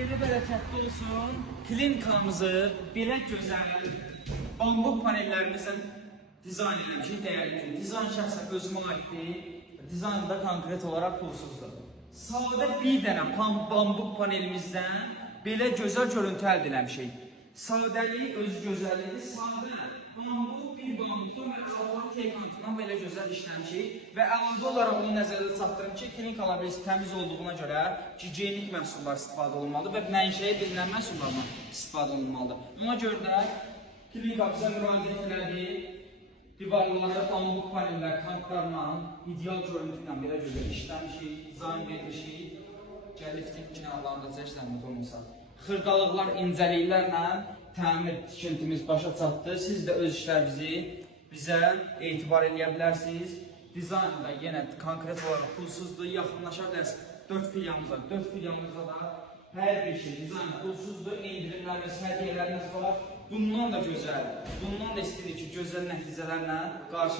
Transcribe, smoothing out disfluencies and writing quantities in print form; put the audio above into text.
Yeri bərəkətli olsun. Klinikamızı belə gözəl bambuk panellərimizin dizayn edilmişik. Dəyərli ki, dizayn şəxsən özümə aiddir. Dizayn da konkret olaraq pulsuzdur. Sadə bir dənə bambuk panelimizdən belə gözəl görüntü əldə etmişik. Sadəlik öz gözəlliyidir. Sadə bambuk bir bambukdan və qalxan tekantından belə gözəl işləmişik və əlavə olaraq onu nəzərdə çatdırım ki, klinikalar biz təmiz olduğuna görə gigiyenik məhsullar istifadə olunmalıdır və mənşəyi bilinən məhsullardan istifadə olunmalıdır. Ona görə də klinikamıza müraciət elədik. Divarlarda bambuk panellər, tanklarla, ideal görüntü ilə belə gözəl işləmişik, dizayn vermişik. Gəliftik kinalarında çəkilən olmasa. Xırdalıqlar, incəliklərlə təmir tikintimiz başa çatdı. Siz də öz işlərinizi bizə etibar edə bilərsiniz. Dizayn da yenə konkret olaraq pulsuzdur, yaxınlaşa bilərsiniz. 4 filyamıza, 4 filyamıza da hər bir şey dizayn pulsuzdur, endirimlərimiz, hədiyyələrimiz var. Bundan da gözəl, bundan da istəyirik ki, gözəl nəticələrlə qarşı